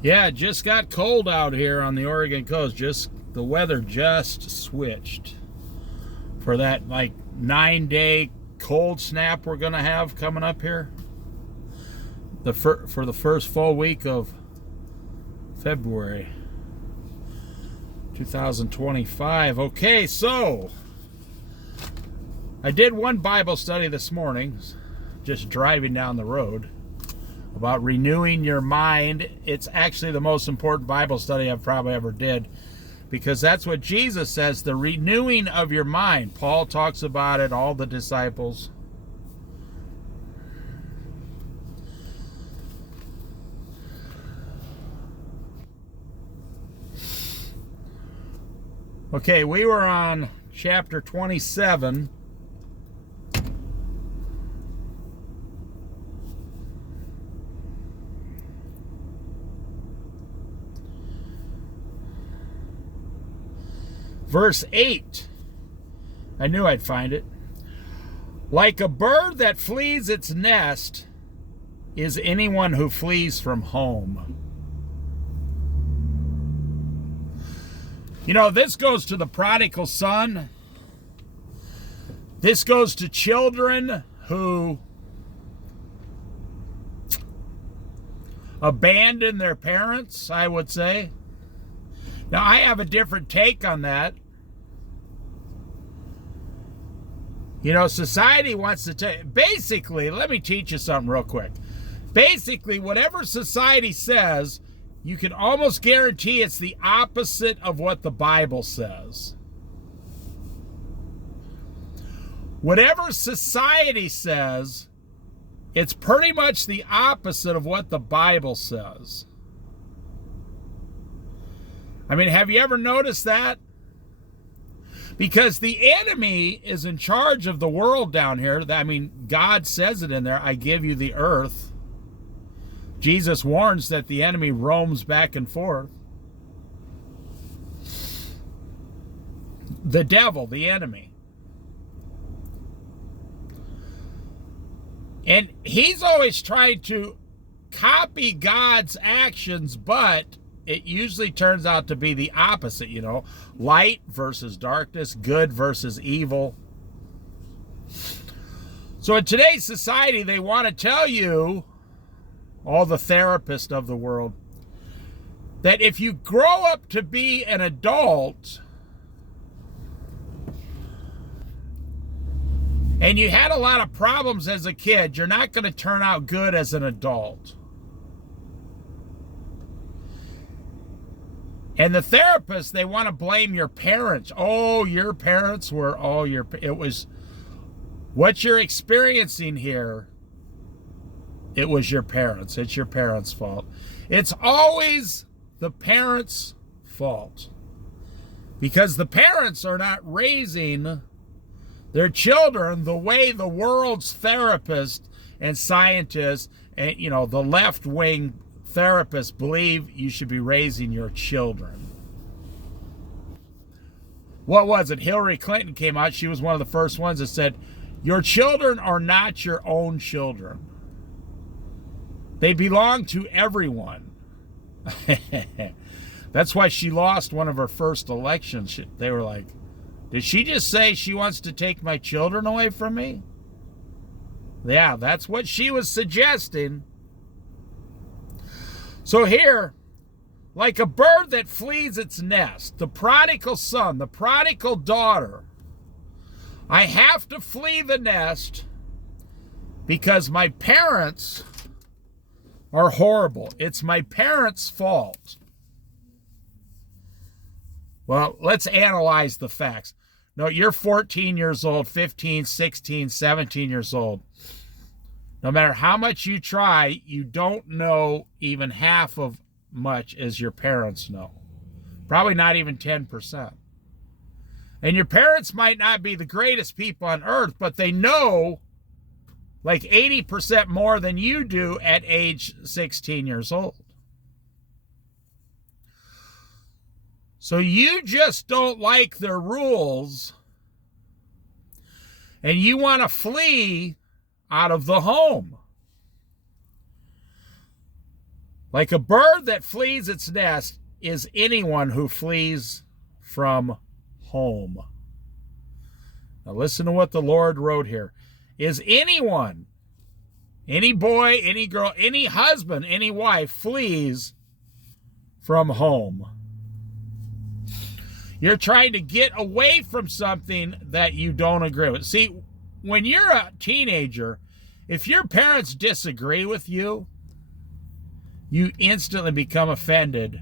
Yeah, it just got cold out here on the Oregon coast. The weather just switched for that like 9-day cold snap we're gonna have coming up here. For the first full week of February 2025. Okay, so I did one Bible study this morning, just driving down the road, about renewing your mind. It's actually the most important Bible study I've probably ever did, because that's what Jesus says, the renewing of your mind. Paul talks about it, all the disciples. Okay, we were on chapter 27. Verse 8. I knew I'd find it. Like a bird that flees its nest is anyone who flees from home. You know, this goes to the prodigal son. This goes to children who abandon their parents, I would say. Now, I have a different take on that. You know, society wants to take... Basically, let me teach you something real quick. Basically, whatever society says, you can almost guarantee it's the opposite of what the Bible says. Whatever society says, it's pretty much the opposite of what the Bible says. I mean, have you ever noticed that? Because the enemy is in charge of the world down here. I mean, God says it in there, I give you the earth. Jesus warns that the enemy roams back and forth. The devil, the enemy. And he's always trying to copy God's actions, but it usually turns out to be the opposite, you know. Light versus darkness, good versus evil. So in today's society, they want to tell you, all the therapists of the world, that if you grow up to be an adult and you had a lot of problems as a kid, you're not going to turn out good as an adult. And the therapists, they want to blame your parents. Oh, your parents were it was what you're experiencing here. It was your parents. It's your parents' fault. It's always the parents' fault. Because the parents are not raising their children the way the world's therapists and scientists and, you know, the left-wing therapists believe you should be raising your children. What was it? Hillary Clinton came out. She was one of the first ones that said, your children are not your own children. They belong to everyone. That's why she lost one of her first elections. They were like, did she just say she wants to take my children away from me? Yeah, that's what she was suggesting. So here, like a bird that flees its nest, the prodigal son, the prodigal daughter, I have to flee the nest because my parents are horrible. It's my parents' fault. Well, let's analyze the facts. No, you're 14 years old, 15, 16, 17 years old. No matter how much you try, you don't know even half of much as your parents know. Probably not even 10%. And your parents might not be the greatest people on earth, but they know like 80% more than you do at age 16 years old. So you just don't like their rules, and you want to flee out of the home. Like a bird that flees its nest is anyone who flees from home. Now listen to what the Lord wrote here. Is anyone, any boy, any girl, any husband, any wife flees from home. You're trying to get away from something that you don't agree with. See, when you're a teenager, if your parents disagree with you, you instantly become offended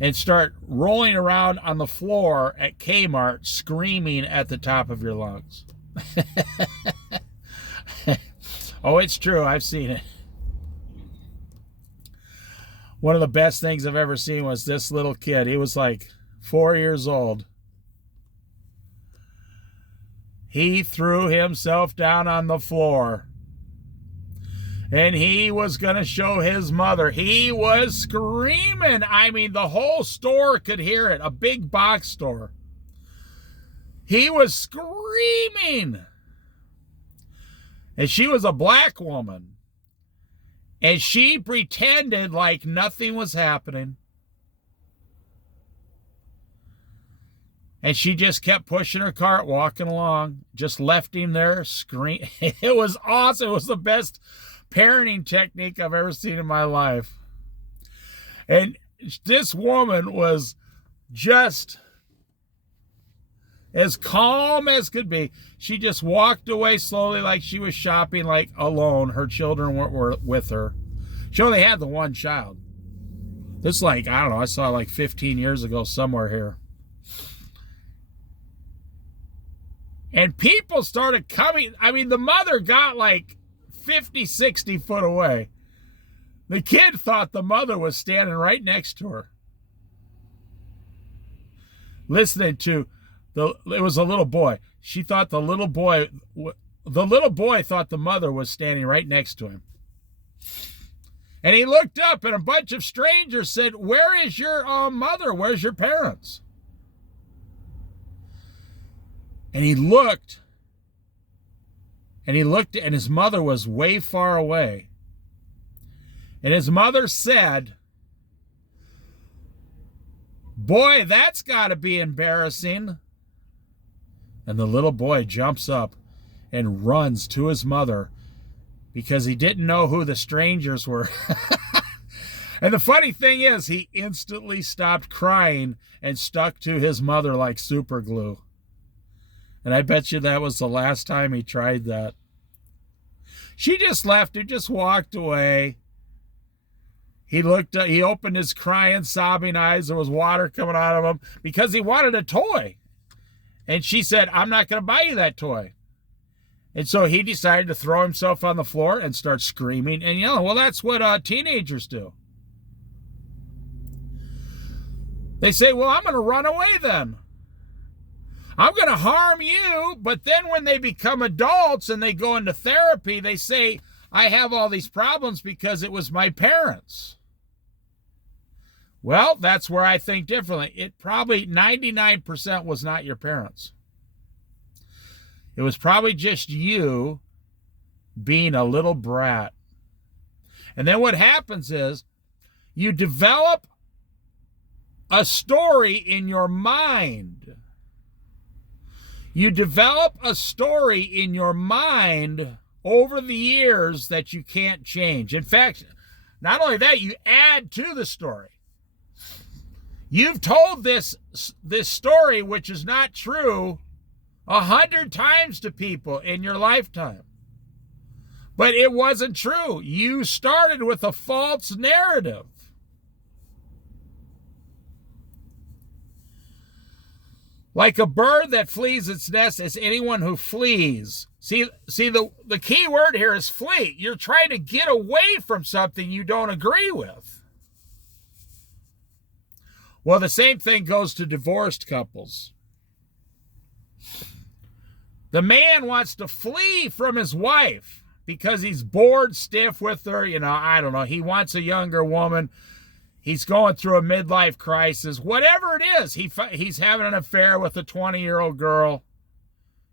and start rolling around on the floor at Kmart screaming at the top of your lungs. Oh, it's true. I've seen it. One of the best things I've ever seen was this little kid. He was like 4 years old. He threw himself down on the floor. And he was going to show his mother. He was screaming. I mean, the whole store could hear it. A big box store. He was screaming. And she was a black woman. And she pretended like nothing was happening. And she just kept pushing her cart, walking along. Just left him there, screaming. It was awesome. It was the best parenting technique I've ever seen in my life. And this woman was just as calm as could be. She just walked away slowly like she was shopping, like alone. Her children were with her. She only had the one child. This, like, I don't know, I saw it like 15 years ago somewhere here. And people started coming. I mean, the mother got like 50, 60 foot away. The kid thought the mother was standing right next to her. Listening to it was a little boy. She thought the little boy thought the mother was standing right next to him. And he looked up and a bunch of strangers said, "Where is your mother? Where's your parents?" And he looked, and his mother was way far away. And his mother said, "Boy, that's got to be embarrassing." And the little boy jumps up and runs to his mother because he didn't know who the strangers were. And the funny thing is, he instantly stopped crying and stuck to his mother like super glue. And I bet you that was the last time he tried that. She just left him, just walked away. He opened his crying, sobbing eyes. There was water coming out of him because he wanted a toy. And she said, "I'm not going to buy you that toy." And so he decided to throw himself on the floor and start screaming and yelling. Well, that's what teenagers do. They say, "Well, I'm going to run away then. I'm going to harm you." But then when they become adults and they go into therapy, they say, "I have all these problems because it was my parents." Well, that's where I think differently. It probably 99% was not your parents. It was probably just you being a little brat. And then what happens is you develop a story in your mind. You develop a story in your mind over the years that you can't change. In fact, not only that, you add to the story. You've told this story, which is not true, 100 times to people in your lifetime. But it wasn't true. You started with a false narrative. Like a bird that flees its nest is anyone who flees. See, the key word here is flee. You're trying to get away from something you don't agree with. Well, the same thing goes to divorced couples. The man wants to flee from his wife because he's bored stiff with her. I don't know. He wants a younger woman. He's going through a midlife crisis. Whatever it is, he's having an affair with a 20-year-old girl,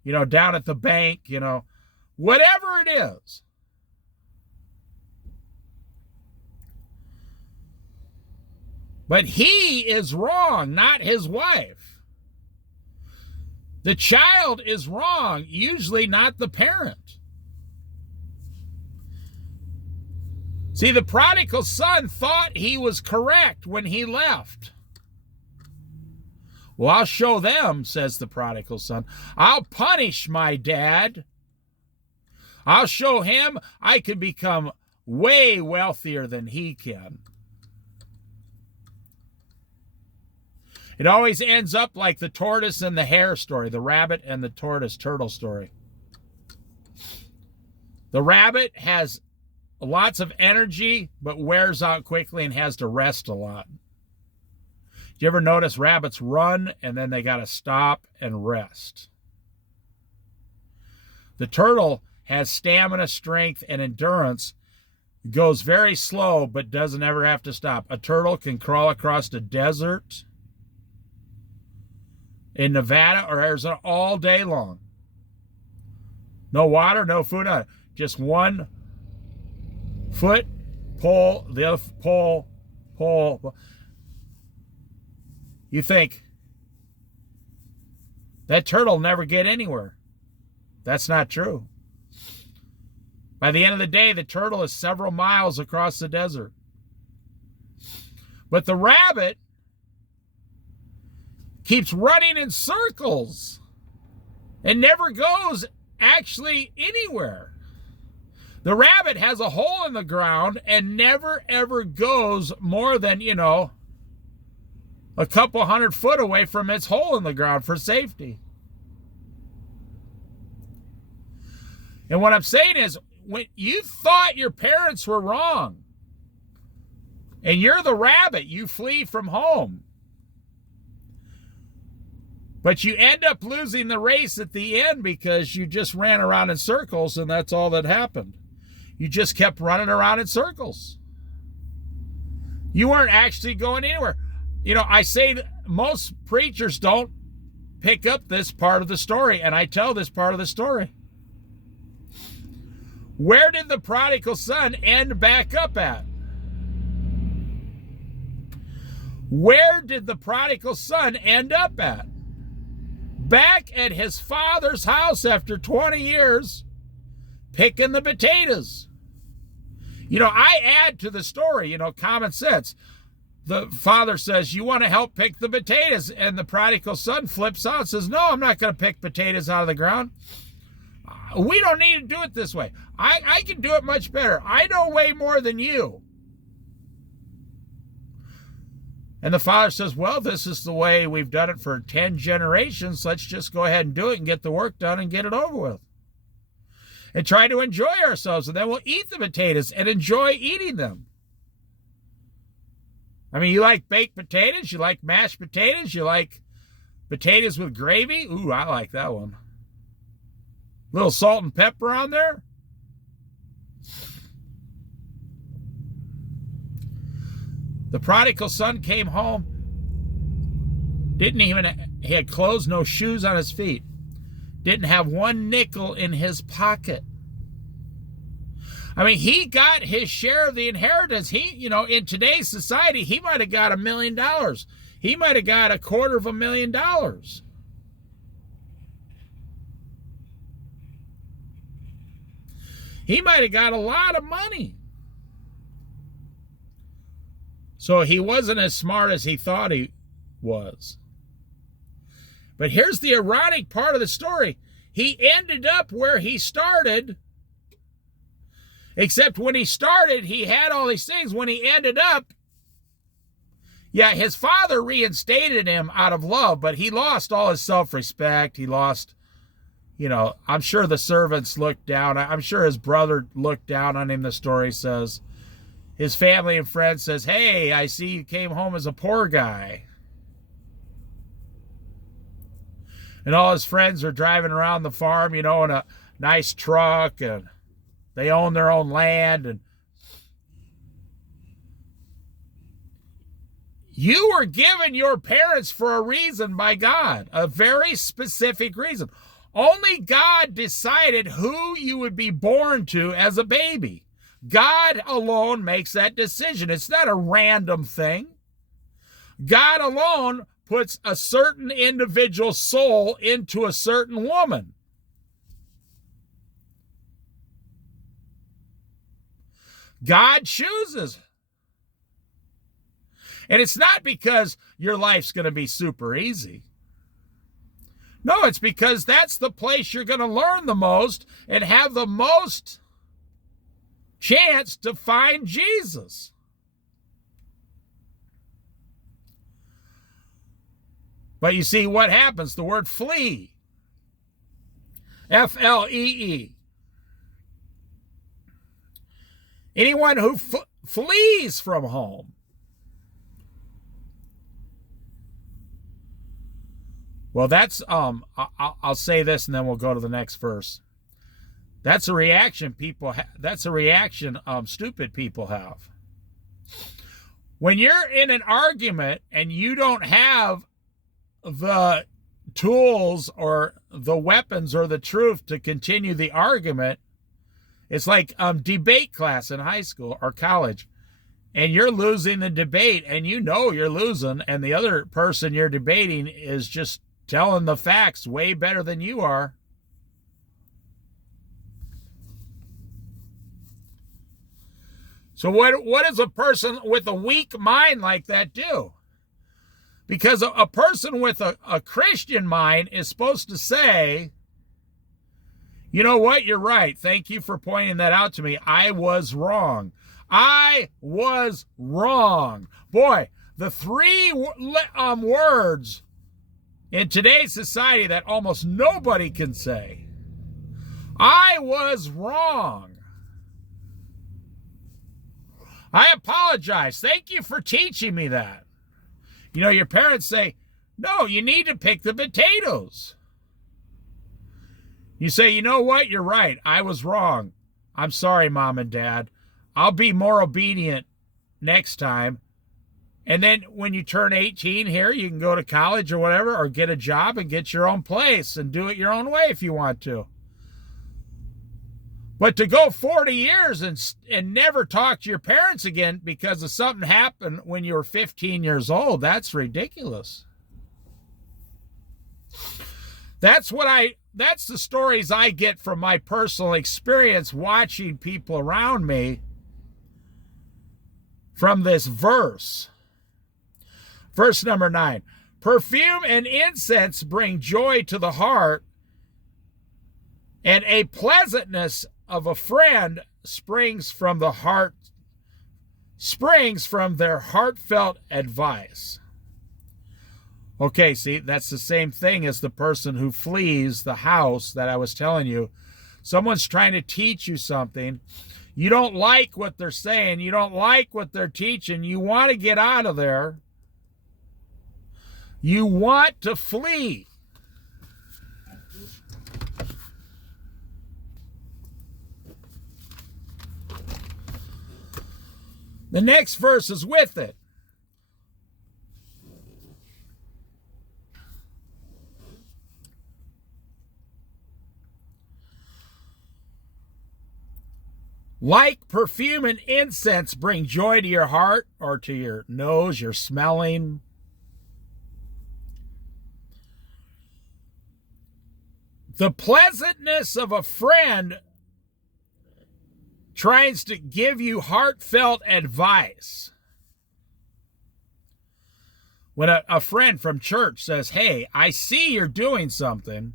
down at the bank, whatever it is. But he is wrong, not his wife. The child is wrong, usually not the parent. See, the prodigal son thought he was correct when he left. Well, I'll show them, says the prodigal son. I'll punish my dad. I'll show him I can become way wealthier than he can. It always ends up like the tortoise and the hare story, the rabbit and the tortoise turtle story. The rabbit has lots of energy, but wears out quickly and has to rest a lot. Do you ever notice rabbits run and then they got to stop and rest? The turtle has stamina, strength, and endurance, goes very slow, but doesn't ever have to stop. A turtle can crawl across the desert in Nevada or Arizona all day long. No water, no food, none. Just one foot, pull, the other pull, pull. You think, that turtle will never get anywhere. That's not true. By the end of the day, the turtle is several miles across the desert. But the rabbit keeps running in circles and never goes actually anywhere. The rabbit has a hole in the ground and never ever goes more than, a couple 100 foot away from its hole in the ground for safety. And what I'm saying is, when you thought your parents were wrong, and you're the rabbit, you flee from home. But you end up losing the race at the end because you just ran around in circles, and that's all that happened. You just kept running around in circles. You weren't actually going anywhere. I say that most preachers don't pick up this part of the story, and I tell this part of the story. Where did the prodigal son end back up at? Where did the prodigal son end up at? Back at his father's house after 20 years, picking the potatoes. I add to the story, common sense. The father says, you want to help pick the potatoes? And the prodigal son flips out and says, no, I'm not going to pick potatoes out of the ground. We don't need to do it this way. I can do it much better. I know way more than you. And the father says, well, this is the way we've done it for 10 generations. Let's just go ahead and do it and get the work done and get it over with. And try to enjoy ourselves, and then we'll eat the potatoes and enjoy eating them. I mean, you like baked potatoes? You like mashed potatoes? You like potatoes with gravy? Ooh, I like that one. Little salt and pepper on there. The prodigal son came home. He had clothes, no shoes on his feet. Didn't have one nickel in his pocket. I mean, he got his share of the inheritance. In today's society, he might have got $1 million. He might have got $250,000. He might have got a lot of money. So he wasn't as smart as he thought he was. But here's the ironic part of the story. He ended up where he started, except when he started, he had all these things. When he ended up, his father reinstated him out of love, but he lost all his self-respect. He lost, I'm sure the servants looked down. I'm sure his brother looked down on him, the story says. His family and friends says, hey, I see you came home as a poor guy. And all his friends are driving around the farm, in a nice truck, and they own their own land. And you were given your parents for a reason by God, a very specific reason. Only God decided who you would be born to as a baby. God alone makes that decision. It's not a random thing. God alone puts a certain individual soul into a certain woman. God chooses. And it's not because your life's going to be super easy. No, it's because that's the place you're going to learn the most and have the most chance to find Jesus. But you see what happens, the word flee. F-L-E-E. Anyone who flees from home. Well, that's, I'll say this and then we'll go to the next verse. That's a reaction stupid people have. When you're in an argument and you don't have the tools or the weapons or the truth to continue the argument, it's like debate class in high school or college, and you're losing the debate and you know you're losing, and the other person you're debating is just telling the facts way better than you are. So what does a person with a weak mind like that do? Because a person with a Christian mind is supposed to say, you know what, you're right. Thank you for pointing that out to me. I was wrong. I was wrong. Boy, the three words in today's society that almost nobody can say. I was wrong. I apologize. Thank you for teaching me that. You know, your parents say, no, you need to pick the potatoes. You say, you know what? You're right. I was wrong. I'm sorry, Mom and Dad. I'll be more obedient next time. And then when you turn 18 here, you can go to college or whatever, or get a job and get your own place and do it your own way if you want to. But to go 40 years and never talk to your parents again because of something happened when you were 15 years old, that's ridiculous. That's the stories I get from my personal experience watching people around me from this verse. Verse number 9. Perfume and incense bring joy to the heart, and a pleasantness of a friend springs from their heartfelt advice. Okay, see, that's the same thing as the person who flees the house that I was telling you. Someone's trying to teach you something. You don't like what they're saying. You don't like what they're teaching. You want to get out of there. You want to flee. The next verse is with it. Like perfume and incense bring joy to your heart or to your nose, your smelling. The pleasantness of a friend tries to give you heartfelt advice. When a friend from church says, hey, I see you're doing something.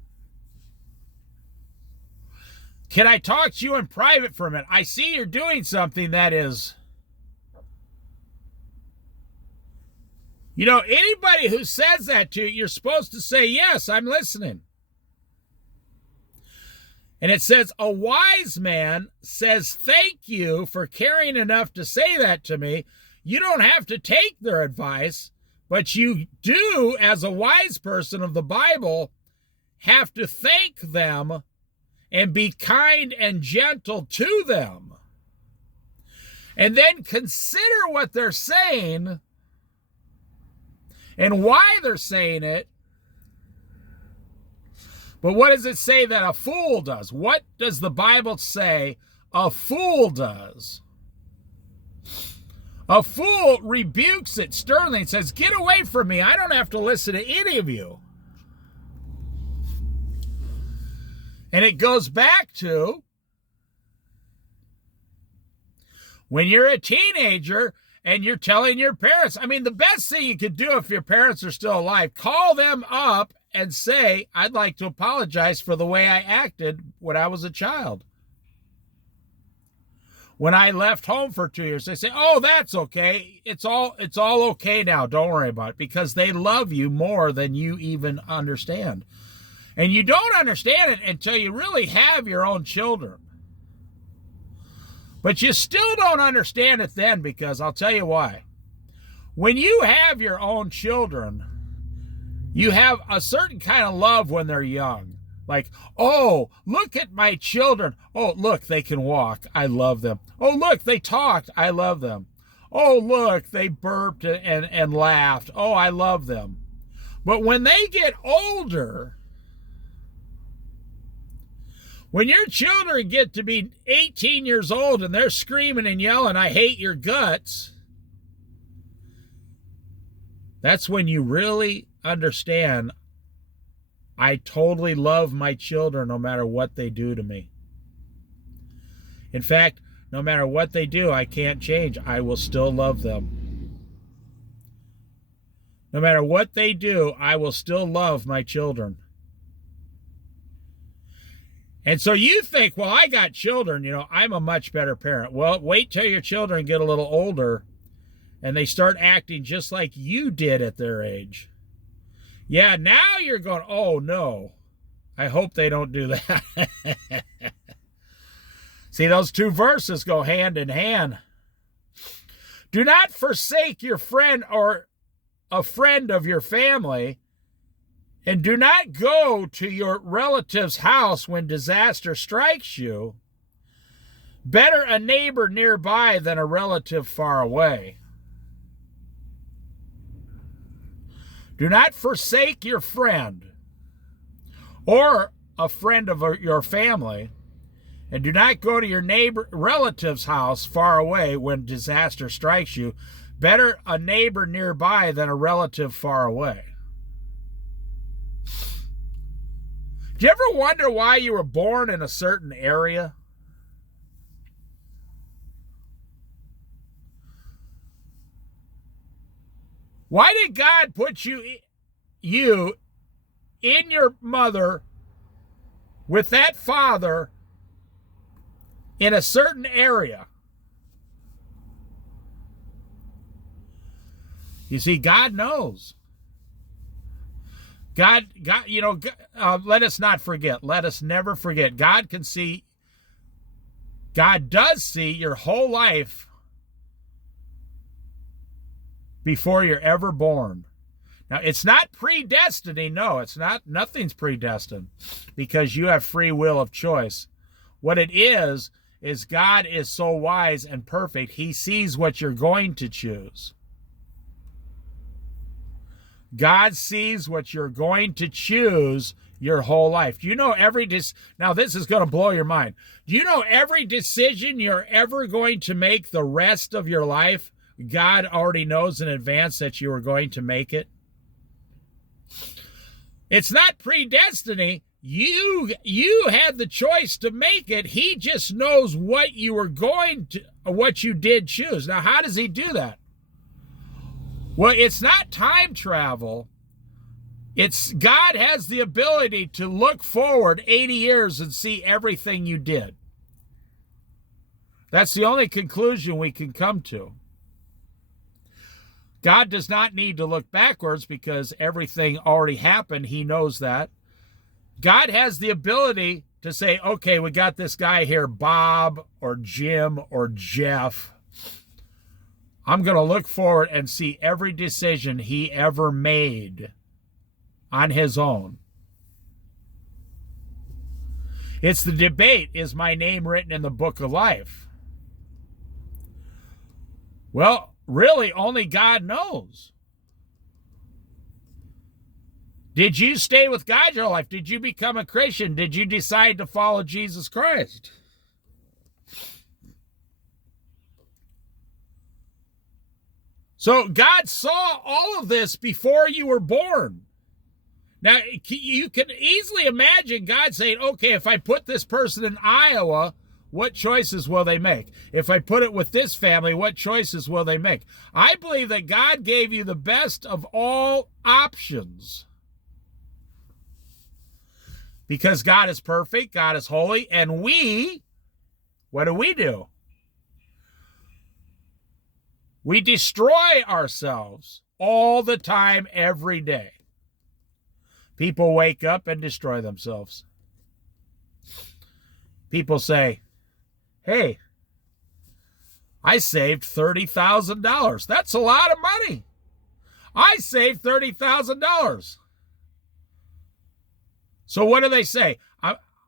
Can I talk to you in private for a minute? I see you're doing something that is... You know, anybody who says that to you, you're supposed to say, yes, I'm listening. And it says, a wise man says, thank you for caring enough to say that to me. You don't have to take their advice, but you do, as a wise person of the Bible, have to thank them and be kind and gentle to them. And then consider what they're saying and why they're saying it. But what does it say that a fool does? What does the Bible say a fool does? A fool rebukes it sternly and says, get away from me. I don't have to listen to any of you. And it goes back to when you're a teenager and you're telling your parents, I mean, the best thing you could do if your parents are still alive, call them up and say, I'd like to apologize for the way I acted when I was a child. When I left home for 2 years, they say, oh, that's okay. It's all okay now. Don't worry about it, because they love you more than you even understand. And you don't understand it until you really have your own children. But you still don't understand it then, because I'll tell you why. When you have your own children, you have a certain kind of love when they're young. Like, oh, look at my children. Oh, look, they can walk. I love them. Oh, look, they talked. I love them. Oh, look, they burped and laughed. Oh, I love them. But when they get older, when your children get to be 18 years old and they're screaming and yelling, I hate your guts, that's when you really understand, I totally love my children no matter what they do to me. In fact, no matter what they do, I can't change. I will still love them. No matter what they do, I will still love my children. And so you think, well, I got children, I'm a much better parent. Well, wait till your children get a little older and they start acting just like you did at their age. Yeah, now you're going, oh, no, I hope they don't do that. See, those two verses go hand in hand. Do not forsake your friend or a friend of your family, and do not go to your relative's house when disaster strikes you. Better a neighbor nearby than a relative far away. Do not forsake your friend or a friend of your family, and do not go to your relative's house far away when disaster strikes you. Better a neighbor nearby than a relative far away. Do you ever wonder why you were born in a certain area? Why did God put you in your mother with that father in a certain area? You see, God knows. God, let us not forget. Let us never forget. God does see your whole life before you're ever born. Now, it's not predestiny. No, it's not. Nothing's predestined, because you have free will of choice. What it is God is so wise and perfect, he sees what you're going to choose. God sees what you're going to choose your whole life. Do you know now this is going to blow your mind. Do you know every decision you're ever going to make the rest of your life, God already knows in advance that you are going to make it? It's not predestiny. You had the choice to make it. He just knows what you did choose. Now, how does he do that? Well, it's not time travel. It's God has the ability to look forward 80 years and see everything you did. That's the only conclusion we can come to. God does not need to look backwards because everything already happened. He knows that. God has the ability to say, okay, we got this guy here, Bob or Jim or Jeff. I'm going to look forward and see every decision he ever made on his own. It's the debate, is my name written in the book of life? Well, really, only God knows. Did you stay with God your life? Did you become a Christian? Did you decide to follow Jesus Christ? So God saw all of this before you were born. Now, you can easily imagine God saying, okay, if I put this person in Iowa, what choices will they make? If I put it with this family, what choices will they make? I believe that God gave you the best of all options. Because God is perfect, God is holy, and what do? We destroy ourselves all the time, every day. People wake up and destroy themselves. People say, hey, I saved $30,000. That's a lot of money. I saved $30,000. So what do they say?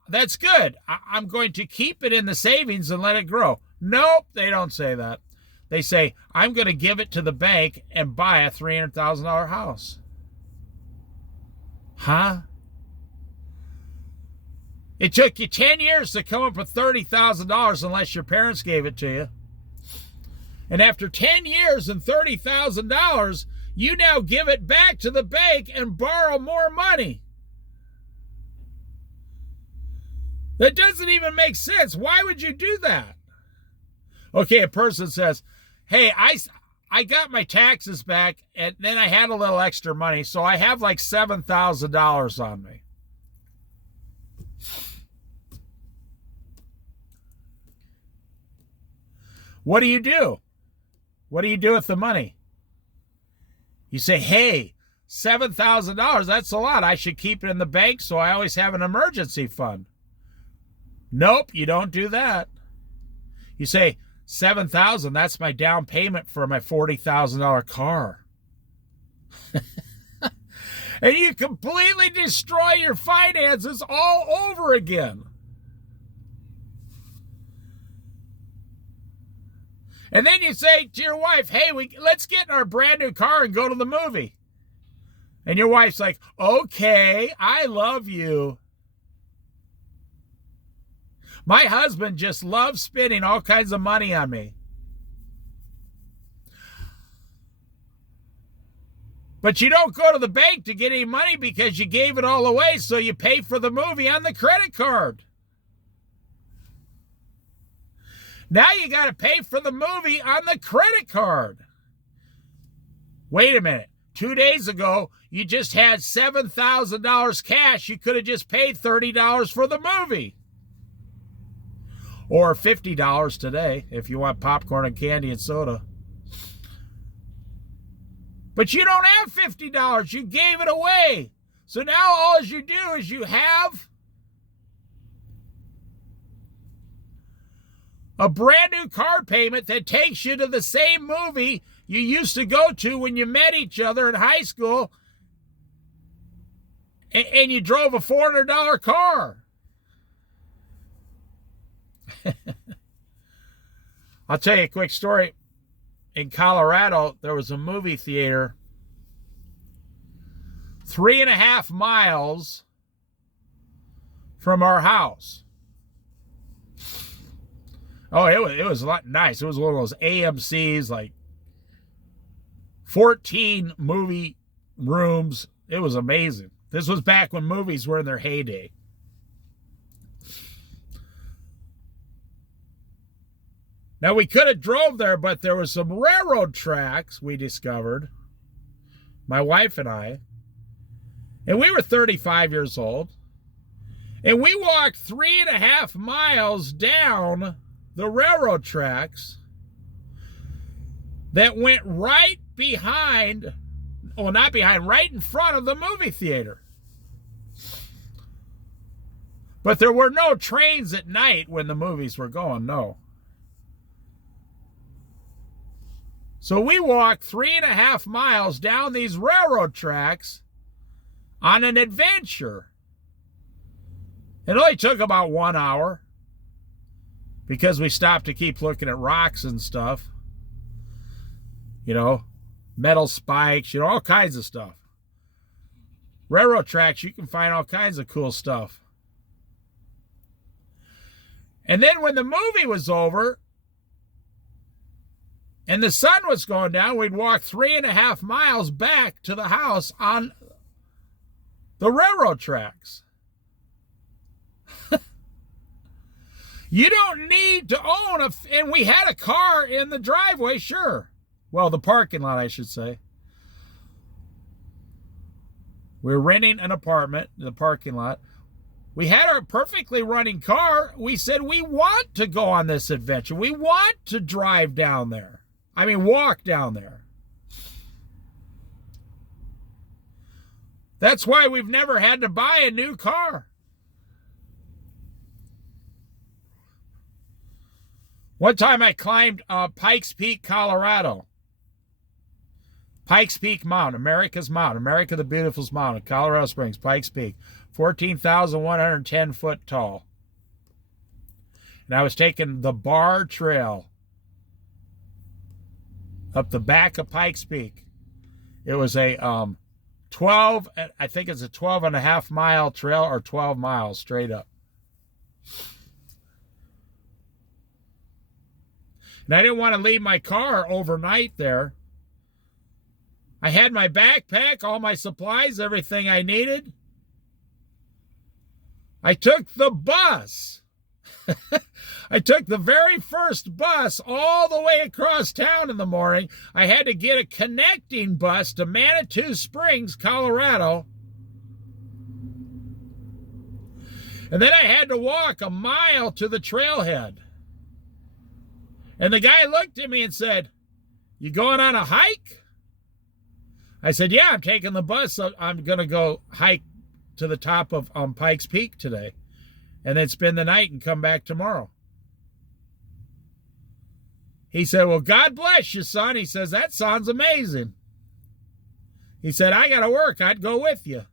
That's good. I'm going to keep it in the savings and let it grow. Nope, they don't say that. They say, I'm going to give it to the bank and buy a $300,000 house. Huh? It took you 10 years to come up with $30,000 unless your parents gave it to you. And after 10 years and $30,000, you now give it back to the bank and borrow more money. That doesn't even make sense. Why would you do that? Okay, a person says, hey, I got my taxes back, and then I had a little extra money, so I have like $7,000 on me. What do you do? What do you do with the money? You say, hey, $7,000, that's a lot. I should keep it in the bank so I always have an emergency fund. Nope, you don't do that. You say, $7,000, that's my down payment for my $40,000 car. And you completely destroy your finances all over again. And then you say to your wife, hey, let's get in our brand new car and go to the movie. And your wife's like, okay, I love you. My husband just loves spending all kinds of money on me. But you don't go to the bank to get any money because you gave it all away, so you pay for the movie on the credit card. Now you got to pay for the movie on the credit card. Wait a minute. 2 days ago, you just had $7,000 cash. You could have just paid $30 for the movie. Or $50 today if you want popcorn and candy and soda. But you don't have $50. You gave it away. So now all you do is you have a brand new car payment that takes you to the same movie you used to go to when you met each other in high school, and you drove a $400 car. I'll tell you a quick story. In Colorado, there was a movie theater 3.5 miles from our house. Oh, it was a lot nice. It was one of those AMCs, like 14 movie rooms. It was amazing. This was back when movies were in their heyday. Now, we could have drove there, but there were some railroad tracks we discovered, my wife and I, and we were 35 years old, and we walked 3.5 miles down the railroad tracks that went right behind, well, not behind, right in front of the movie theater. But there were no trains at night when the movies were going, no. So we walked 3.5 miles down these railroad tracks on an adventure. It only took about 1 hour because we stopped to keep looking at rocks and stuff. You know, metal spikes, you know, all kinds of stuff. Railroad tracks, you can find all kinds of cool stuff. And then when the movie was over, and the sun was going down, we'd walk 3.5 miles back to the house on the railroad tracks. You don't need to own and we had a car in the driveway, sure. Well, the parking lot, I should say. We were renting an apartment in the parking lot. We had our perfectly running car. We said, we want to go on this adventure. We want to drive down there. I mean, walk down there. That's why we've never had to buy a new car. One time I climbed Pikes Peak, Colorado. Pikes Peak Mountain, America's mountain, America the Beautiful's mountain, Colorado Springs, Pikes Peak, 14,110 foot tall. And I was taking the Bar Trail up the back of Pikes Peak. It was a 12, I think it's a 12.5 mile trail, or 12 miles straight up. And I didn't want to leave my car overnight there. I had my backpack, all my supplies, everything I needed. I took the bus. I took the very first bus all the way across town in the morning. I had to get a connecting bus to Manitou Springs, Colorado. And then I had to walk a mile to the trailhead. And the guy looked at me and said, "You going on a hike?" I said, "Yeah, I'm taking the bus. So I'm going to go hike to the top of Pikes Peak today and then spend the night and come back tomorrow." He said, "Well, God bless you, son." He says, "That sounds amazing." He said, "I got to work. I'd go with you."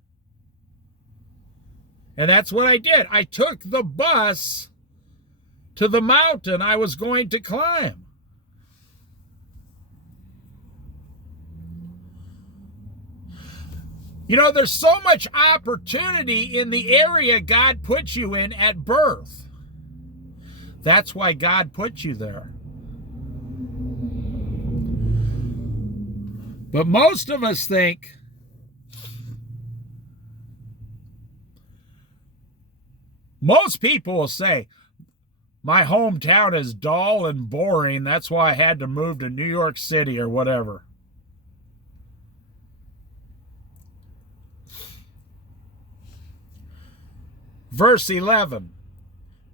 And that's what I did. I took the bus to the mountain I was going to climb. You know, there's so much opportunity in the area God put you in at birth. That's why God put you there. But most of us think, most people will say, my hometown is dull and boring. That's why I had to move to New York City or whatever. Verse 11.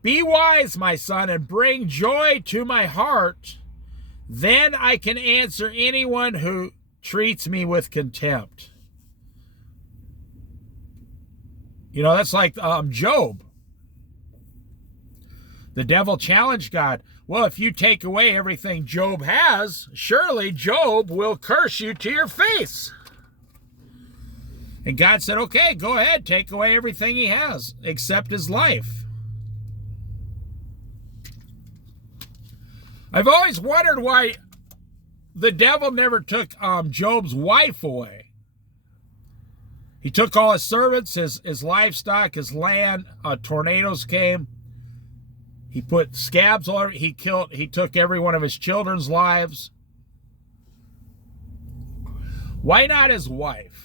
Be wise, my son, and bring joy to my heart. Then I can answer anyone who treats me with contempt. You know, that's like Job. The devil challenged God. Well, if you take away everything Job has, surely Job will curse you to your face. And God said, okay, go ahead, take away everything he has, except his life. I've always wondered why the devil never took Job's wife away. He took all his servants, his livestock, his land. Tornadoes came. He put scabs all over. He took every one of his children's lives. Why not his wife?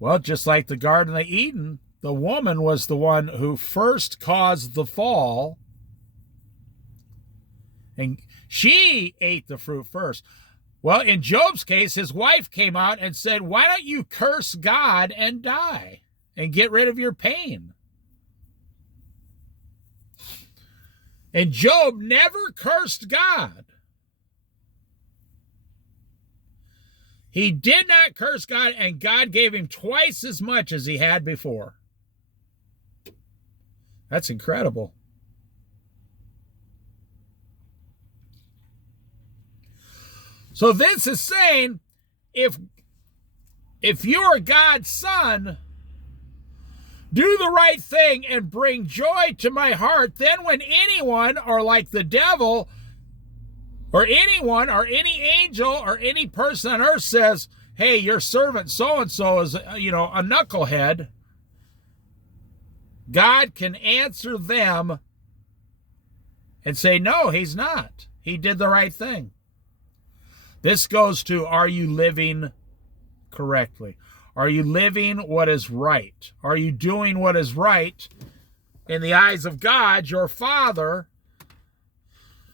Well, just like the Garden of Eden, the woman was the one who first caused the fall. And she ate the fruit first. Well, in Job's case, his wife came out and said, why don't you curse God and die and get rid of your pain? And Job never cursed God. He did not curse God, and God gave him twice as much as he had before. That's incredible. So this is saying, if you're God's son, do the right thing and bring joy to my heart. Then when anyone, or like the devil, or anyone, or any angel, or any person on earth says, hey, your servant so-and-so is, a knucklehead, God can answer them and say, no, he's not. He did the right thing. This goes to, are you living correctly? Are you living what is right? Are you doing what is right in the eyes of God, your Father?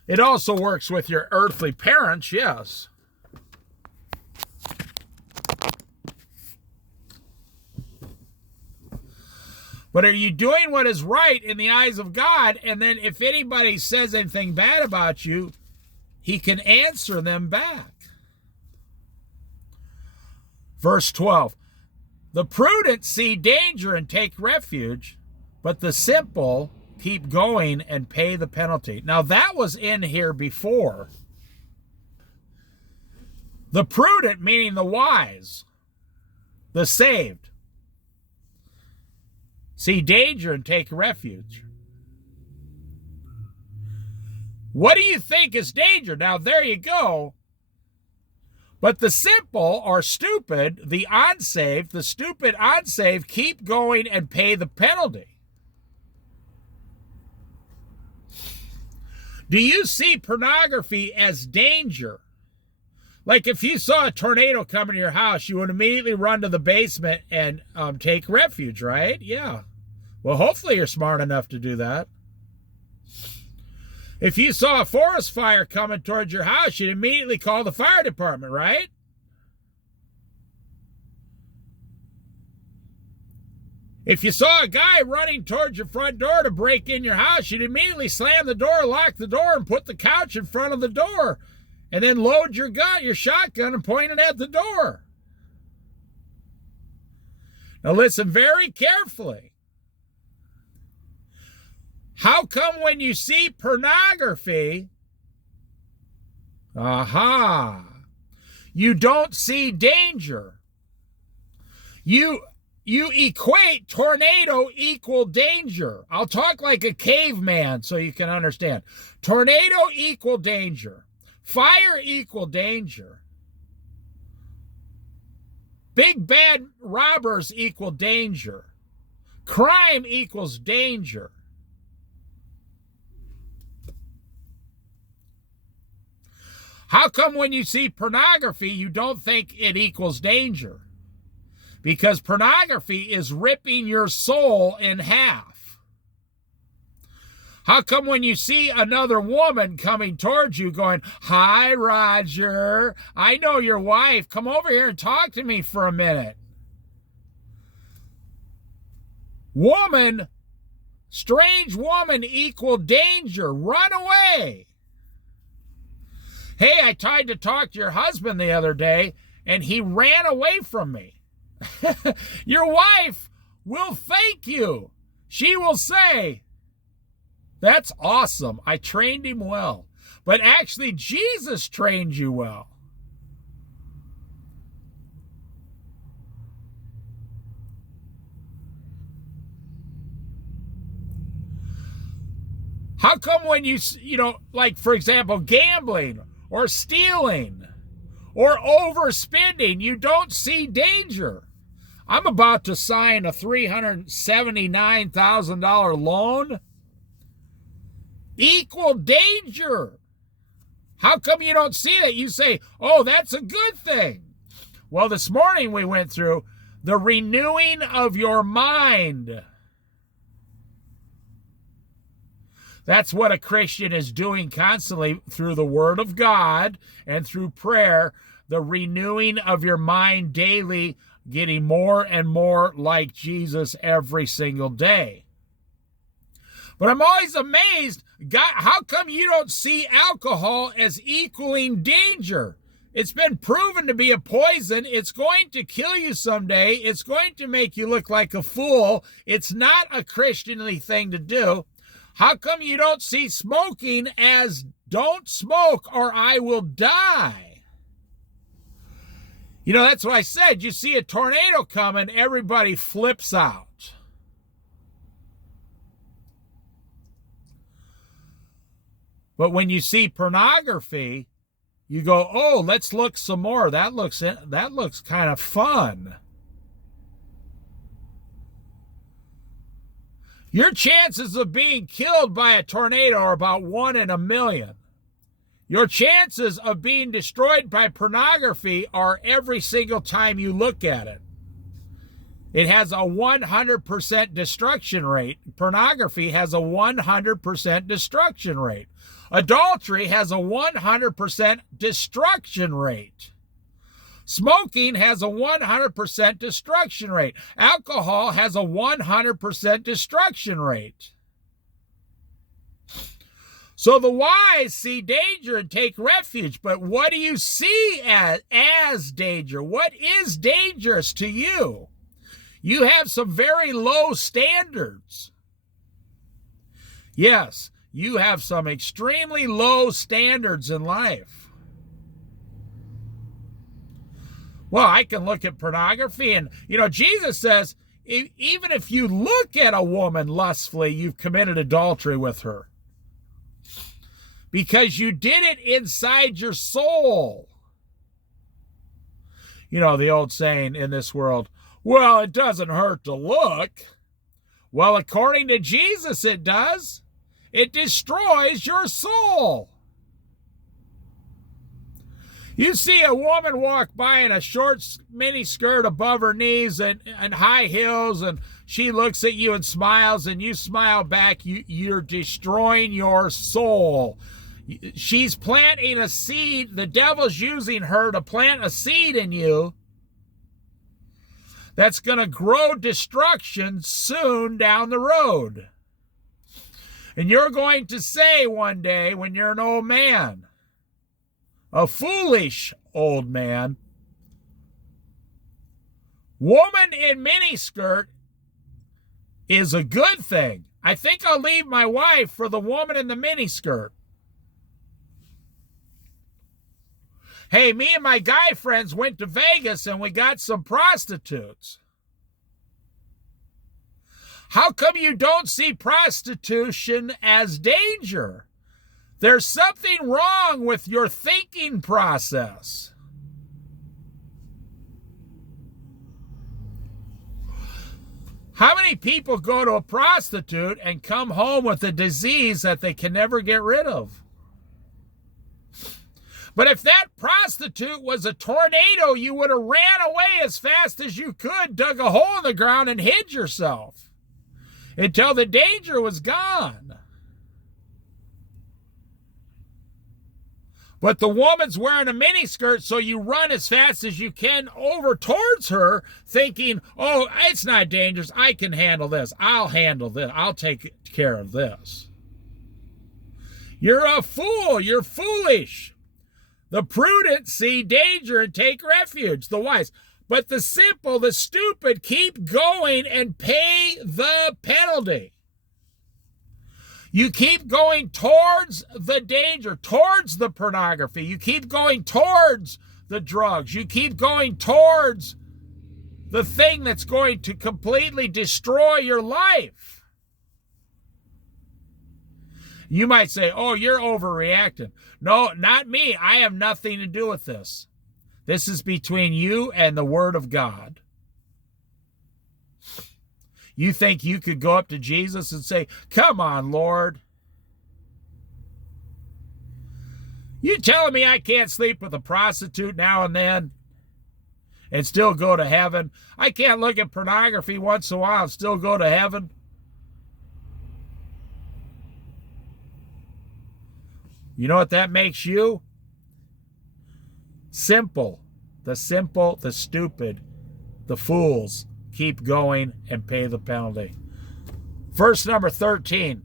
It also works with your earthly parents, yes. But are you doing what is right in the eyes of God? And then if anybody says anything bad about you, he can answer them back. Verse 12, the prudent see danger and take refuge, but the simple keep going and pay the penalty. Now that was in here before. The prudent, meaning the wise, the saved, see danger and take refuge. What do you think is danger? Now, there you go. But the simple or stupid, the unsaved, the stupid unsaved, keep going and pay the penalty. Do you see pornography as danger? Like if you saw a tornado come into your house, you would immediately run to the basement and take refuge, right? Yeah. Well, hopefully you're smart enough to do that. If you saw a forest fire coming towards your house, you'd immediately call the fire department, right? If you saw a guy running towards your front door to break in your house, you'd immediately slam the door, lock the door, and put the couch in front of the door, and then load your gun, your shotgun, and point it at the door. Now listen very carefully. How come when you see pornography, you don't see danger? You equate tornado equal danger. I'll talk like a caveman so you can understand. Tornado equal danger. Fire equal danger. Big bad robbers equal danger. Crime equals danger. How come when you see pornography, you don't think it equals danger? Because pornography is ripping your soul in half. How come when you see another woman coming towards you going, hi, Roger, I know your wife, come over here and talk to me for a minute. Woman, strange woman equal danger, run away. Hey, I tried to talk to your husband the other day, and he ran away from me. Your wife will thank you. She will say, that's awesome. I trained him well. But actually, Jesus trained you well. How come when you like, for example, gambling or stealing or overspending, you don't see danger? I'm about to sign a $379,000 loan. Equal danger. How come you don't see that? You say, oh, that's a good thing. Well, this morning we went through the renewing of your mind. That's what a Christian is doing constantly through the Word of God and through prayer, the renewing of your mind daily, getting more and more like Jesus every single day. But I'm always amazed, God, how come you don't see alcohol as equaling danger? It's been proven to be a poison. It's going to kill you someday. It's going to make you look like a fool. It's not a Christianly thing to do. How come you don't see smoking as don't smoke or I will die? You know, that's what I said. You see a tornado coming, everybody flips out. But when you see pornography, you go, oh, let's look some more. That looks kind of fun. Your chances of being killed by a tornado are about 1 in a million. Your chances of being destroyed by pornography are every single time you look at it. It has a 100% destruction rate. Pornography has a 100% destruction rate. Adultery has a 100% destruction rate. Smoking has a 100% destruction rate. Alcohol has a 100% destruction rate. So the wise see danger and take refuge. But what do you see as danger? What is dangerous to you? You have some very low standards. Yes, you have some extremely low standards in life. Well, I can look at pornography and, Jesus says, even if you look at a woman lustfully, you've committed adultery with her. Because you did it inside your soul. The old saying in this world, well, it doesn't hurt to look. Well, according to Jesus, it does. It destroys your soul. You see a woman walk by in a short mini skirt above her knees and high heels, and she looks at you and smiles, and you smile back. You're destroying your soul. She's planting a seed. The devil's using her to plant a seed in you that's going to grow destruction soon down the road. And you're going to say one day when you're an old man, a foolish old man, woman in miniskirt is a good thing. I think I'll leave my wife for the woman in the miniskirt. Hey, me and my guy friends went to Vegas and we got some prostitutes. How come you don't see prostitution as danger? There's something wrong with your thinking process. How many people go to a prostitute and come home with a disease that they can never get rid of? But if that prostitute was a tornado, you would have ran away as fast as you could, dug a hole in the ground, and hid yourself until the danger was gone. But the woman's wearing a miniskirt, so you run as fast as you can over towards her, thinking, oh, it's not dangerous. I can handle this. I'll handle this. I'll take care of this. You're a fool. You're foolish. The prudent see danger and take refuge, the wise. But the simple, the stupid, keep going and pay the penalty. You keep going towards the danger, towards the pornography. You keep going towards the drugs. You keep going towards the thing that's going to completely destroy your life. You might say, oh, you're overreacting. No, not me. I have nothing to do with this. This is between you and the Word of God. You think you could go up to Jesus and say, come on, Lord. You telling me I can't sleep with a prostitute now and then and still go to heaven? I can't look at pornography once in a while and still go to heaven? You know what that makes you? Simple. The simple, the stupid, the fools keep going and pay the penalty. Verse number 13.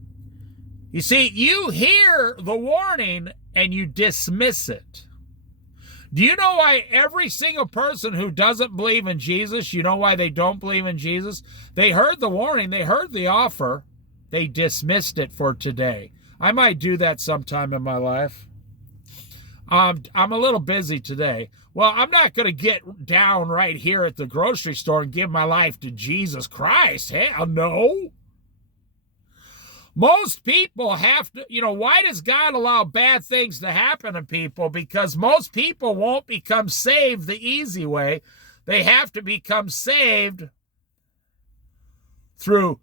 You see, you hear the warning and you dismiss it. Do you know why every single person who doesn't believe in Jesus, you know why they don't believe in Jesus? They heard the warning, they heard the offer, they dismissed it for today. I might do that sometime in my life. I'm a little busy today. Well, I'm not going to get down right here at the grocery store and give my life to Jesus Christ. Hell no. Most people have to, why does God allow bad things to happen to people? Because most people won't become saved the easy way. They have to become saved through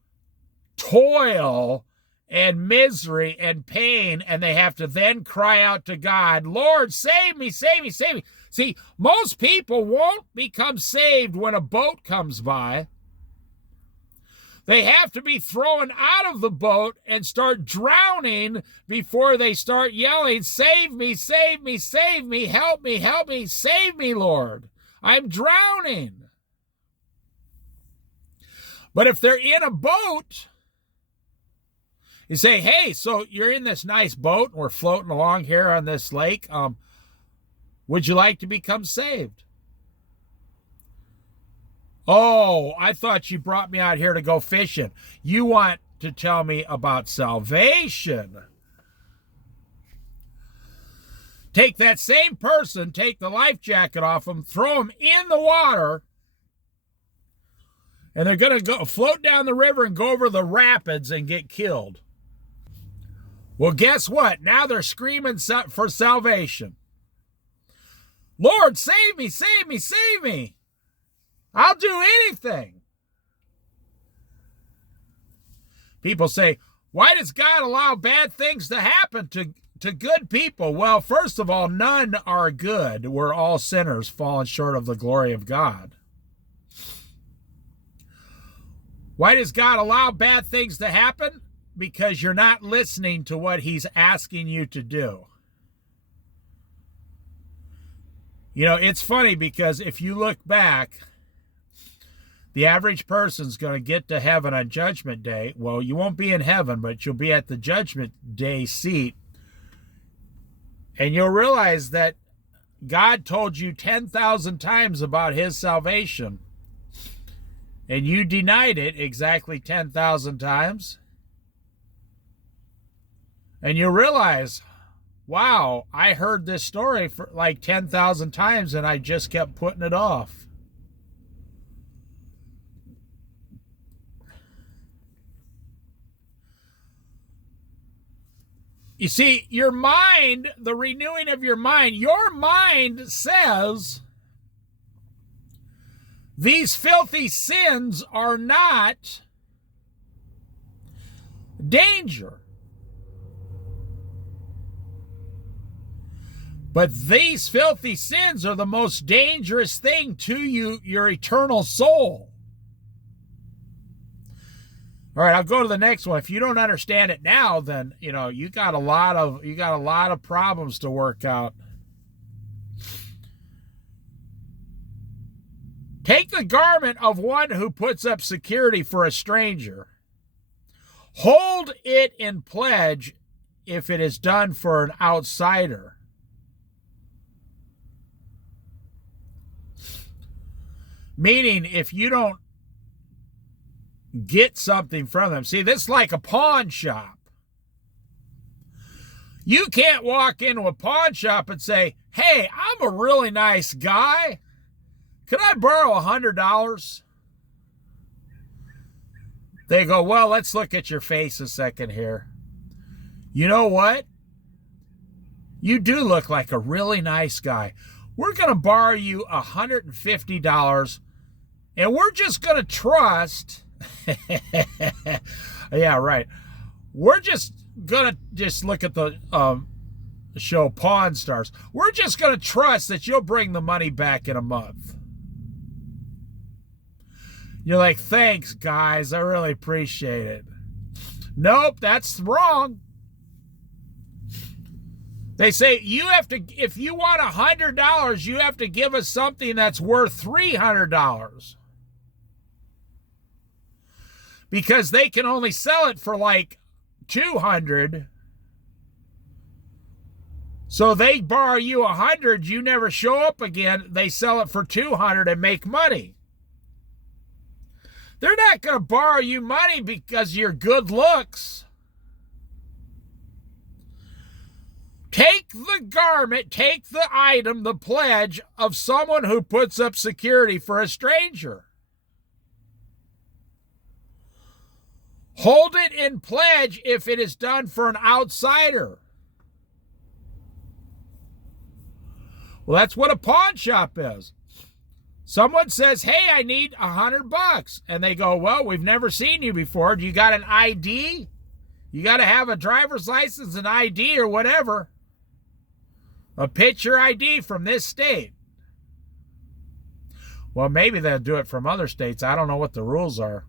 toil and misery and pain, and they have to then cry out to God, Lord, save me, save me, save me. See, most people won't become saved when a boat comes by. They have to be thrown out of the boat and start drowning before they start yelling, save me, save me, save me, help me, save me, Lord. I'm drowning. But if they're in a boat, you say, hey, so you're in this nice boat and we're floating along here on this lake. Would you like to become saved? Oh, I thought you brought me out here to go fishing. You want to tell me about salvation. Take that same person, take the life jacket off them, throw them in the water, and they're going to go float down the river and go over the rapids and get killed. Well, guess what? Now they're screaming for salvation. Lord, save me, save me, save me. I'll do anything. People say, why does God allow bad things to happen to good people? Well, first of all, none are good. We're all sinners falling short of the glory of God. Why does God allow bad things to happen? Because you're not listening to what he's asking you to do. You know, it's funny because if you look back, the average person's going to get to heaven on Judgment Day. Well, you won't be in heaven, but you'll be at the Judgment Day seat. And you'll realize that God told you 10,000 times about his salvation. And you denied it exactly 10,000 times. And you realize, wow, I heard this story for like 10,000 times and I just kept putting it off. You see, your mind, the renewing of your mind says these filthy sins are not danger. But these filthy sins are the most dangerous thing to you, your eternal soul. All right, I'll go to the next one. If you don't understand it now, then you got a lot of problems to work out. Take the garment of one who puts up security for a stranger. Hold it in pledge if it is done for an outsider. Meaning, if you don't get something from them. See, this is like a pawn shop. You can't walk into a pawn shop and say, hey, I'm a really nice guy. Could I borrow $100? They go, well, let's look at your face a second here. You know what? You do look like a really nice guy. We're going to borrow you $150, and we're just going to trust... yeah, right. We're just going to look at the show Pawn Stars. We're just going to trust that you'll bring the money back in a month. You're like, thanks, guys. I really appreciate it. Nope, that's wrong. They say you have to, if you want $100, you have to give us something that's worth $300. Because they can only sell it for like $200. So they borrow you $100, you never show up again, they sell it for $200 and make money. They're not going to borrow you money because of your good looks. Take the garment, take the item, the pledge of someone who puts up security for a stranger. Hold it in pledge if it is done for an outsider. Well, that's what a pawn shop is. Someone says, hey, I need $100. And they go, well, we've never seen you before. Do you got an ID? You got to have a driver's license, an ID, or whatever. A picture ID from this state. Well, maybe they'll do it from other states. I don't know what the rules are.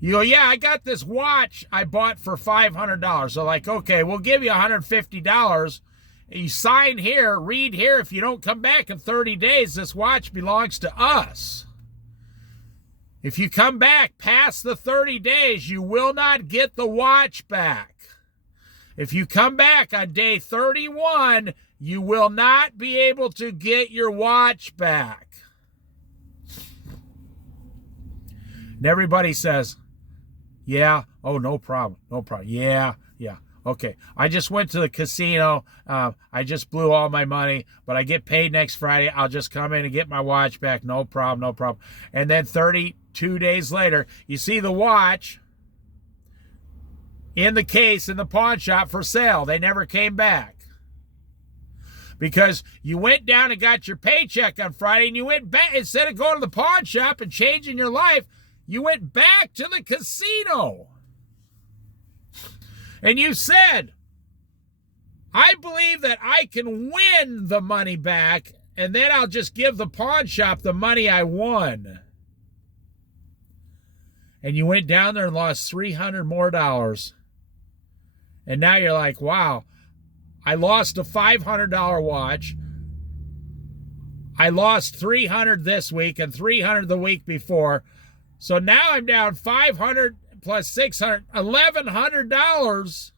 You go, yeah, I got this watch I bought for $500. So like, okay, we'll give you $150. You sign here, read here. If you don't come back in 30 days, this watch belongs to us. If you come back past the 30 days, you will not get the watch back. If you come back on day 31, you will not be able to get your watch back. And everybody says, yeah, oh, no problem, no problem. Yeah, okay. I just went to the casino. I just blew all my money, but I get paid next Friday. I'll just come in and get my watch back. No problem, no problem. And then 32 days later, you see the watch in the case in the pawn shop for sale. They never came back. Because you went down and got your paycheck on Friday, and you went back, instead of going to the pawn shop and changing your life, you went back to the casino. And you said, I believe that I can win the money back, and then I'll just give the pawn shop the money I won. And you went down there and lost $300 more. And now you're like, wow, I lost a $500 watch. I lost $300 this week and $300 the week before. So now I'm down $500 plus $600, $1,100.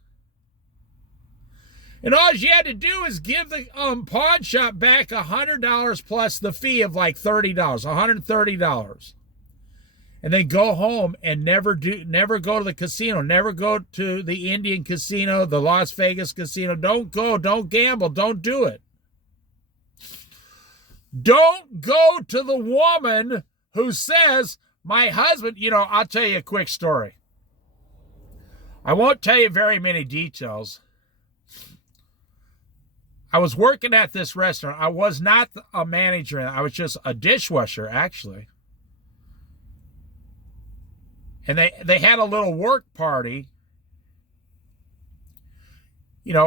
And all you had to do is give the pawn shop back $100 plus the fee of like $30, $130. And then go home and never go to the casino, never go to the Indian casino, the Las Vegas casino. Don't go, don't gamble, don't do it. Don't go to the woman who says, my husband, I'll tell you a quick story. I won't tell you very many details. I was working at this restaurant. I was not a manager. I was just a dishwasher, actually. And they had a little work party,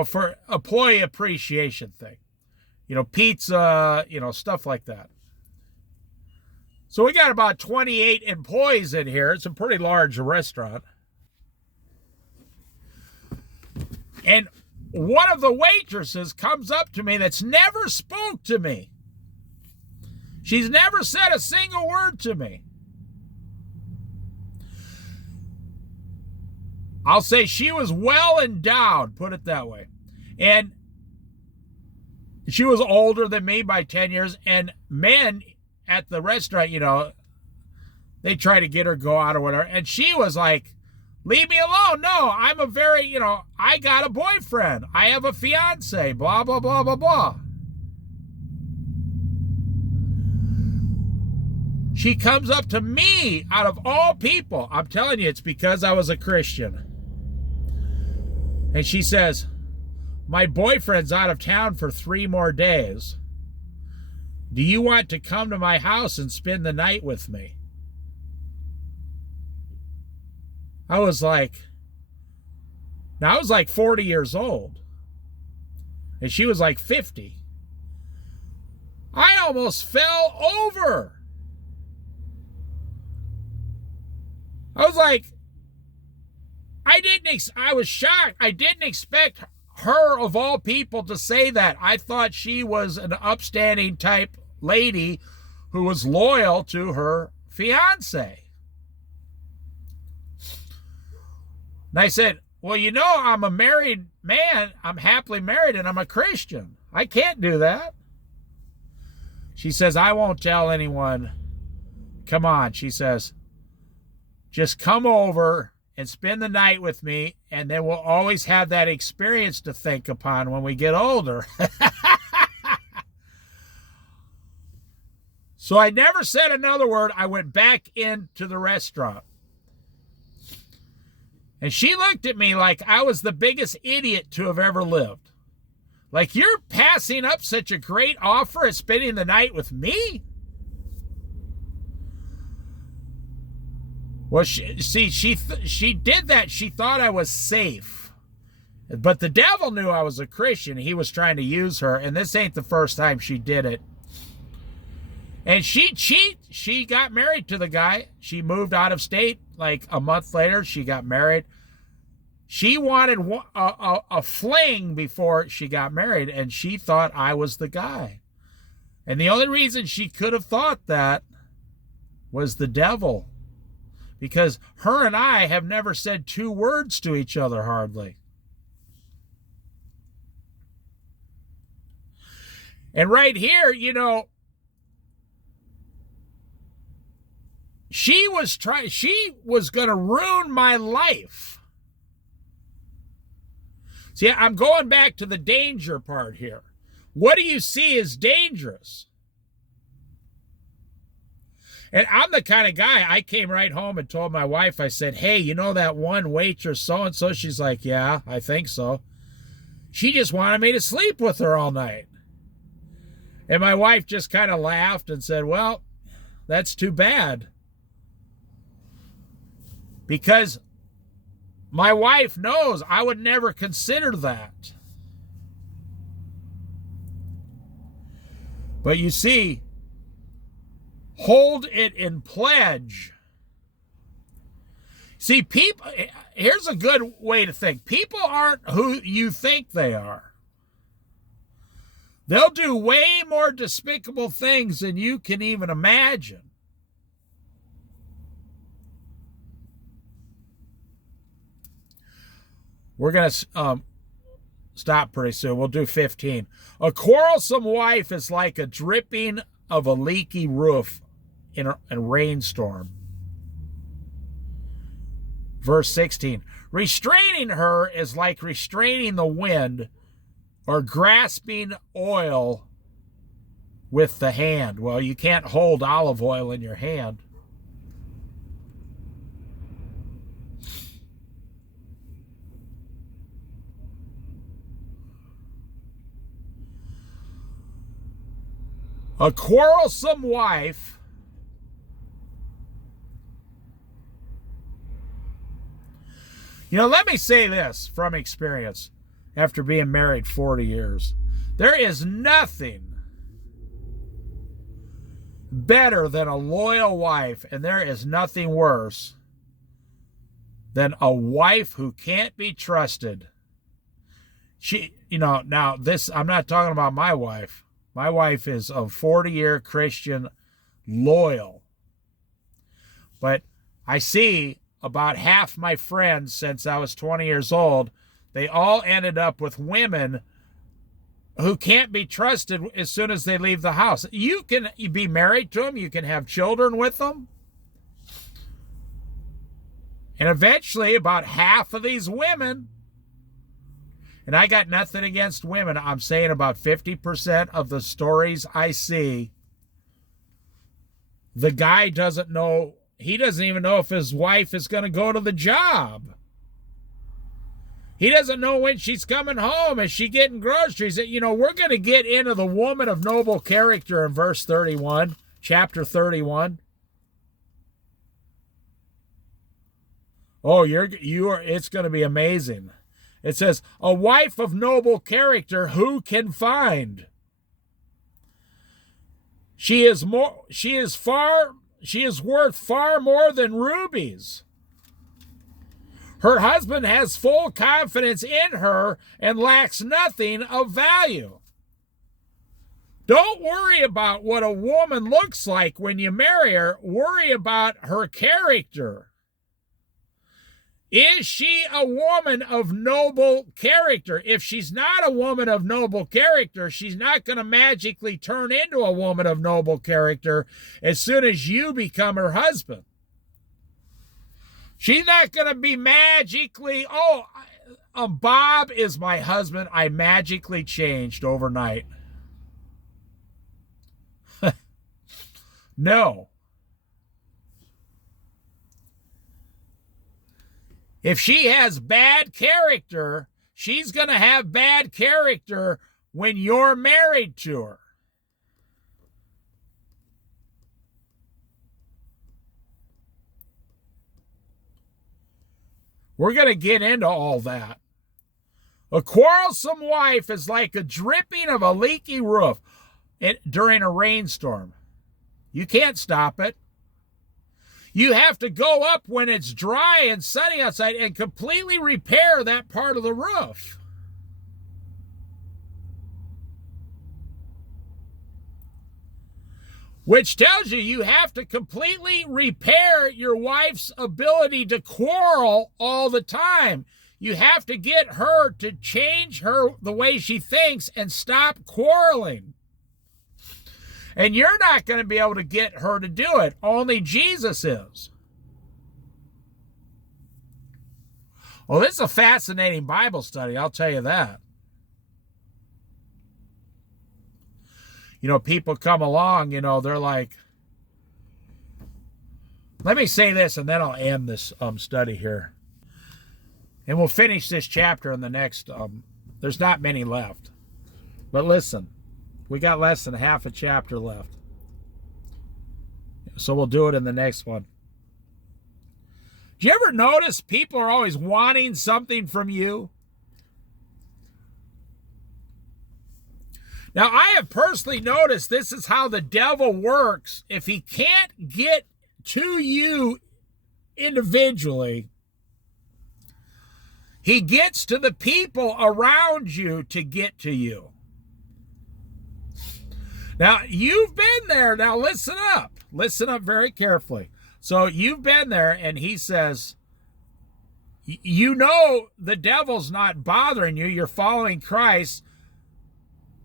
for employee appreciation thing. Pizza, stuff like that. So we got about 28 employees in here. It's a pretty large restaurant. And one of the waitresses comes up to me that's never spoke to me. She's never said a single word to me. I'll say she was well endowed, put it that way. And she was older than me by 10 years. And men at the restaurant, they try to get her go out or whatever. And she was like, leave me alone. No, I'm a very, I got a boyfriend. I have a fiance, blah, blah, blah, blah, blah. She comes up to me out of all people. I'm telling you, it's because I was a Christian. And she says, my boyfriend's out of town for 3 more days. Do you want to come to my house and spend the night with me? I was like 40 years old. And she was like 50. I almost fell over. I was like, I was shocked. I didn't expect her, of all people, to say that. I thought she was an upstanding type lady who was loyal to her fiance. And I said, well, I'm a married man. I'm happily married and I'm a Christian. I can't do that. She says, I won't tell anyone. Come on, she says, just come over and spend the night with me, and then we'll always have that experience to think upon when we get older. So I never said another word. I went back into the restaurant. And she looked at me like I was the biggest idiot to have ever lived. Like, you're passing up such a great offer of spending the night with me? Well, she did that. She thought I was safe. But the devil knew I was a Christian. He was trying to use her, and this ain't the first time she did it. And she got married to the guy. She moved out of state like a month later. She got married. She wanted a fling before she got married, and she thought I was the guy. And the only reason she could have thought that was the devil. Because her and I have never said 2 words to each other hardly. And right here, you know, she was going to ruin my life. See, I'm going back to the danger part here. What do you see is dangerous? And I'm the kind of guy, I came right home and told my wife, I said, hey, you know that one waitress so-and-so? She's like, yeah, I think so. She just wanted me to sleep with her all night. And my wife just kind of laughed and said, well, that's too bad. Because my wife knows I would never consider that. But you see, hold it in pledge. See, people, here's a good way to think. People aren't who you think they are. They'll do way more despicable things than you can even imagine. We're going to stop pretty soon. We'll do 15. A quarrelsome wife is like a dripping of a leaky roof in a rainstorm. Verse 16. Restraining her is like restraining the wind or grasping oil with the hand. Well, you can't hold olive oil in your hand. A quarrelsome wife let me say this from experience after being married 40 years. There is nothing better than a loyal wife, and there is nothing worse than a wife who can't be trusted. Now this, I'm not talking about my wife. My wife is a 40-year Christian, loyal. But I see about half my friends since I was 20 years old, they all ended up with women who can't be trusted as soon as they leave the house. You can be married to them. You can have children with them. And eventually, about half of these women, and I got nothing against women, I'm saying about 50% of the stories I see, the guy doesn't know, he doesn't even know if his wife is going to go to the job. He doesn't know when she's coming home. Is she getting groceries? We're going to get into the woman of noble character in verse 31, chapter 31. Oh, it's going to be amazing. It says, a wife of noble character who can find? She is worth far more than rubies. Her husband has full confidence in her and lacks nothing of value. Don't worry about what a woman looks like when you marry her. Worry about her character. Is she a woman of noble character? If she's not a woman of noble character, she's not going to magically turn into a woman of noble character as soon as you become her husband. She's not going to be magically, Bob is my husband. I magically changed overnight. No. If she has bad character, she's going to have bad character when you're married to her. We're going to get into all that. A quarrelsome wife is like a dripping of a leaky roof during a rainstorm. You can't stop it. You have to go up when it's dry and sunny outside and completely repair that part of the roof. Which tells you you have to completely repair your wife's ability to quarrel all the time. You have to get her to change the way she thinks and stop quarreling. And you're not going to be able to get her to do it. Only Jesus is. Well, this is a fascinating Bible study, I'll tell you that. You know, people come along, you know, they're like, let me say this and then I'll end this study here. And we'll finish this chapter in the next, there's not many left. But listen, we got less than half a chapter left. So we'll do it in the next one. Do you ever notice people are always wanting something from you? Now, I have personally noticed this is how the devil works. If he can't get to you individually, he gets to the people around you to get to you. Now, you've been there. Now, listen up. Listen up very carefully. So, you've been there, and he says, you know the devil's not bothering you. You're following Christ.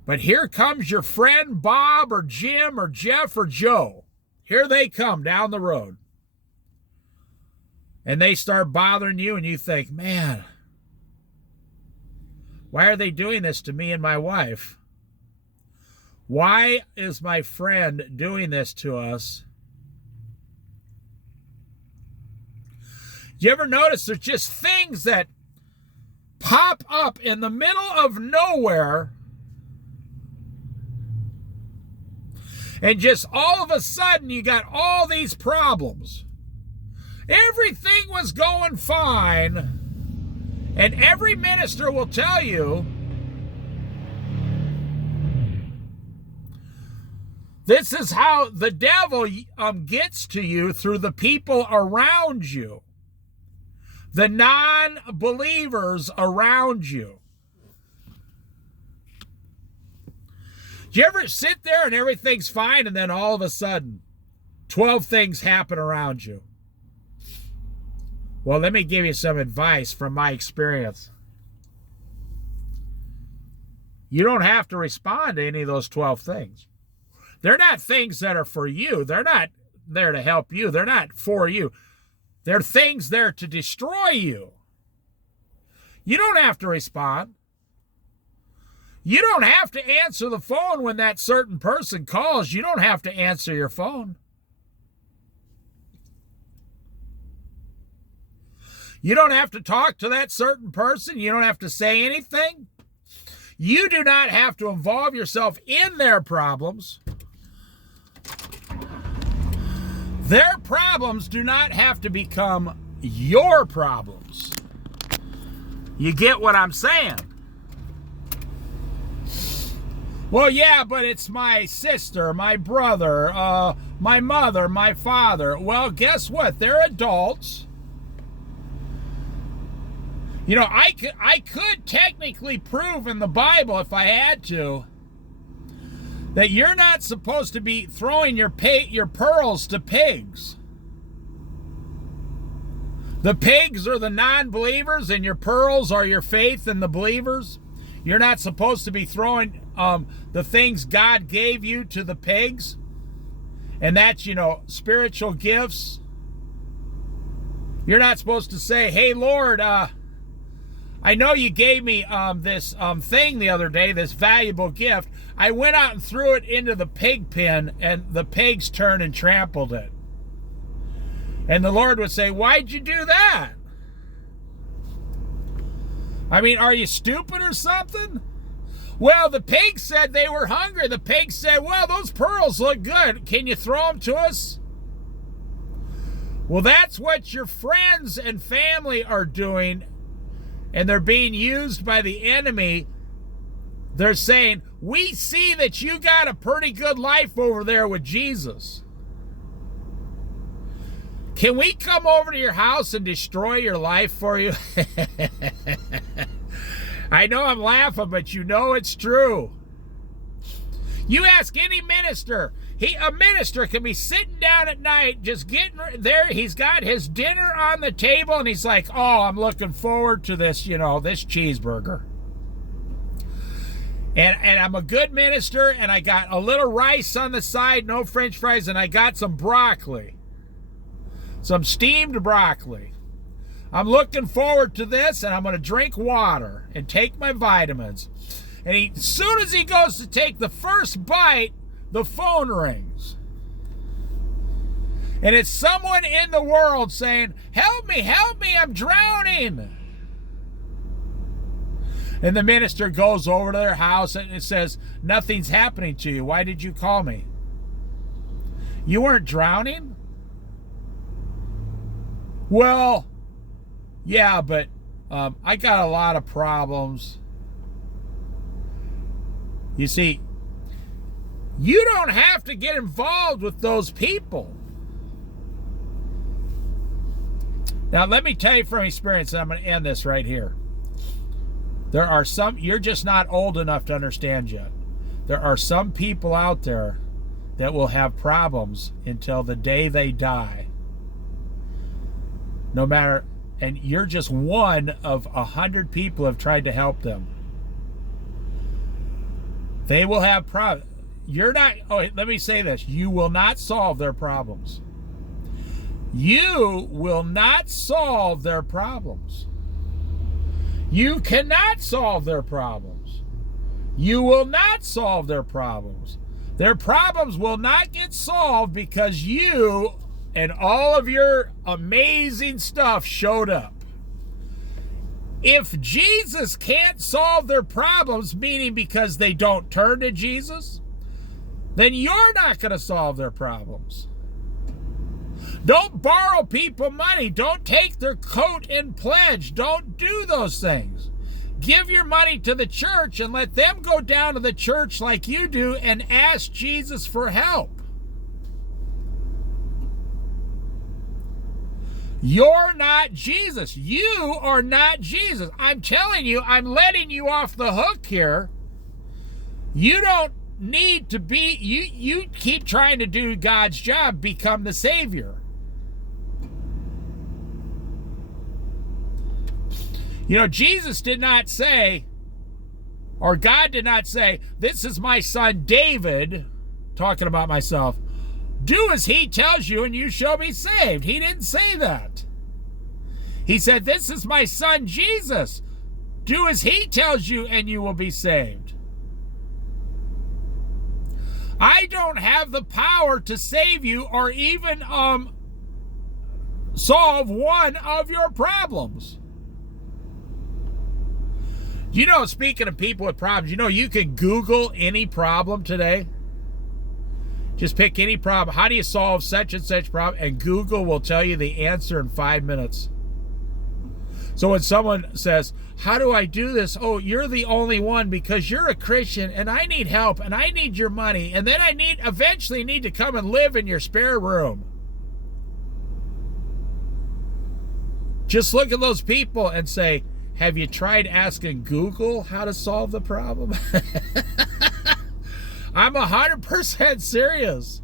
But here comes your friend Bob or Jim or Jeff or Joe. Here they come down the road. And they start bothering you, and you think, man, why are they doing this to me and my wife? Why is my friend doing this to us? Do you ever notice there's just things that pop up in the middle of nowhere, and just all of a sudden you got all these problems? Everything was going fine, and every minister will tell you this is how the devil gets to you, through the people around you, the non-believers around you. Do you ever sit there and everything's fine, and then all of a sudden 12 things happen around you? Well, let me give you some advice from my experience. You don't have to respond to any of those 12 things. They're not things that are for you. They're not there to help you. They're not for you. They're things there to destroy you. You don't have to respond. You don't have to answer the phone when that certain person calls. You don't have to answer your phone. You don't have to talk to that certain person. You don't have to say anything. You do not have to involve yourself in their problems. Their problems do not have to become your problems. You get what I'm saying? Well, yeah, but it's my sister, my brother, my mother, my father. Well, guess what? They're adults. You know, I could technically prove in the Bible, if I had to, that you're not supposed to be throwing your pearls to pigs. The pigs are the non-believers, and your pearls are your faith in the believers. You're not supposed to be throwing the things God gave you to the pigs. And that's, you know, spiritual gifts. You're not supposed to say, hey, Lord, I know you gave me this thing the other day, this valuable gift. I went out and threw it into the pig pen, and the pigs turned and trampled it. And the Lord would say, why'd you do that? I mean, are you stupid or something? Well, the pigs said they were hungry. The pigs said, well, those pearls look good. Can you throw them to us? Well, that's what your friends and family are doing, and they're being used by the enemy. They're saying, we see that you got a pretty good life over there with Jesus. Can we come over to your house and destroy your life for you? I know I'm laughing, but you know it's true. You ask any minister, a minister can be sitting down at night, just getting there. He's got his dinner on the table, and he's like, oh, I'm looking forward to this, this cheeseburger. And I'm a good minister, and I got a little rice on the side, no French fries, and I got some broccoli. Some steamed broccoli. I'm looking forward to this, and I'm going to drink water and take my vitamins. And as soon as he goes to take the first bite, the phone rings. And it's someone in the world saying, help me, I'm drowning. And the minister goes over to their house and it says, nothing's happening to you. Why did you call me? You weren't drowning? Well, yeah, but I got a lot of problems. You see, you don't have to get involved with those people. Now, let me tell you from experience, and I'm going to end this right here. There are some, you're just not old enough to understand yet. There are some people out there that will have problems until the day they die. No matter, and you're just one of 100 people who have tried to help them. They will have problems. You're not, let me say this. You will not solve their problems. You will not solve their problems. You cannot solve their problems. You will not solve their problems. Their problems will not get solved because you and all of your amazing stuff showed up. If Jesus can't solve their problems, meaning because they don't turn to Jesus, then you're not going to solve their problems. Don't borrow people money. Don't take their coat in pledge. Don't do those things. Give your money to the church and let them go down to the church like you do and ask Jesus for help. You're not Jesus. You are not Jesus. I'm telling you, I'm letting you off the hook here. You don't need to be, you keep trying to do God's job, become the Savior. Jesus did not say, or God did not say, this is my son David, talking about myself. Do as he tells you and you shall be saved. He didn't say that. He said, this is my son Jesus. Do as he tells you and you will be saved. I don't have the power to save you or even solve one of your problems. Speaking of people with problems, you can Google any problem today. Just pick any problem. How do you solve such and such problem? And Google will tell you the answer in 5 minutes. So when someone says, how do I do this? Oh, you're the only one because you're a Christian and I need help and I need your money. And then I eventually need to come and live in your spare room. Just look at those people and say, have you tried asking Google how to solve the problem? I'm 100% serious.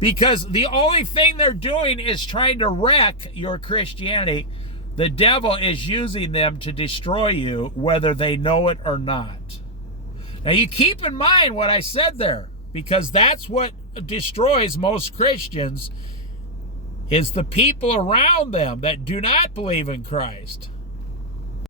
Because the only thing they're doing is trying to wreck your Christianity. The devil is using them to destroy you, whether they know it or not. Now you keep in mind what I said there, because that's what destroys most Christians, is the people around them that do not believe in Christ.